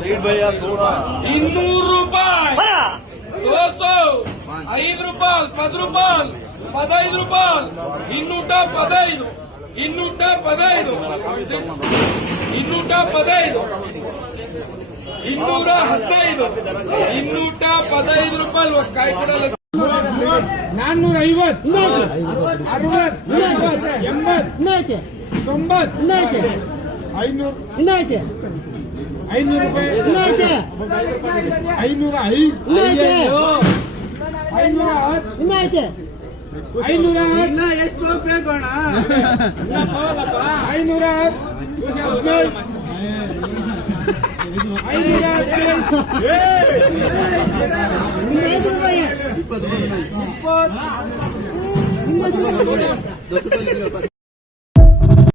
side bhaiya ಥೋಡಾ 200 ರೂಪಾಯಿ 200 5 ರೂಪಾಯಿ 10 ರೂಪಾಯಿ 15 ರೂಪಾಯಿ 215 215 ರೂಪಾಯಿ ಕಾಯಿ ಕಡಲೆ 450 60 70 90 500 500 ರೂಪಾಯಿ 505 510 ಎಷ್ಟು ಹೋಗ್ಬೇಕಣ್ಣ 510